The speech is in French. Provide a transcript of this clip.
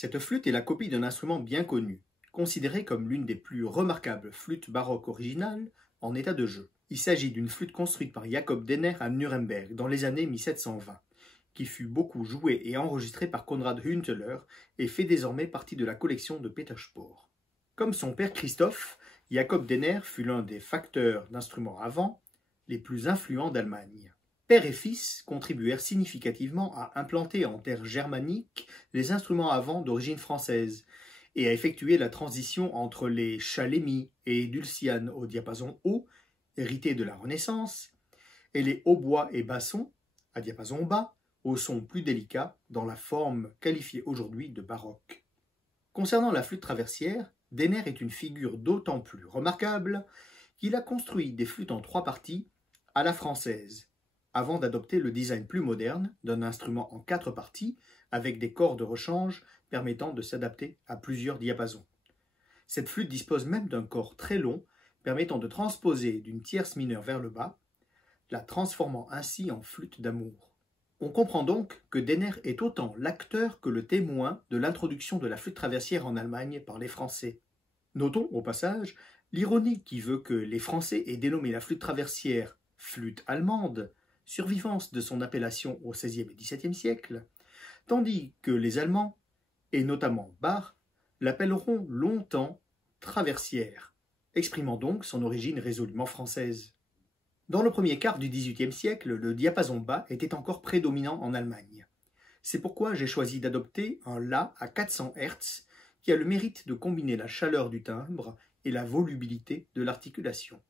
Cette flûte est la copie d'un instrument bien connu, considéré comme l'une des plus remarquables flûtes baroques originales en état de jeu. Il s'agit d'une flûte construite par Jacob Denner à Nuremberg dans les années 1720, qui fut beaucoup jouée et enregistrée par Konrad Hünteler et fait désormais partie de la collection de Peter Spohr. Comme son père Christoph, Jacob Denner fut l'un des facteurs d'instruments à vent les plus influents d'Allemagne. Père et fils contribuèrent significativement à implanter en terre germanique les instruments à vent d'origine française et à effectuer la transition entre les chalémies et dulcianes au diapason haut, hérités de la Renaissance, et les hautbois et bassons, à diapason bas, au son plus délicat dans la forme qualifiée aujourd'hui de baroque. Concernant la flûte traversière, Denner est une figure d'autant plus remarquable qu'il a construit des flûtes en 3 parties à la française, avant d'adopter le design plus moderne d'un instrument en 4 parties avec des corps de rechange permettant de s'adapter à plusieurs diapasons. Cette flûte dispose même d'un corps très long permettant de transposer d'une tierce mineure vers le bas, la transformant ainsi en flûte d'amour. On comprend donc que Denner est autant l'acteur que le témoin de l'introduction de la flûte traversière en Allemagne par les Français. Notons, au passage, l'ironie qui veut que les Français aient dénommé la flûte traversière flûte allemande, survivance de son appellation au XVIe et XVIIe siècle, tandis que les Allemands, et notamment Bach, l'appelleront longtemps traversière, exprimant donc son origine résolument française. Dans le premier quart du XVIIIe siècle, le diapason bas était encore prédominant en Allemagne. C'est pourquoi j'ai choisi d'adopter un La à 400 Hz qui a le mérite de combiner la chaleur du timbre et la volubilité de l'articulation.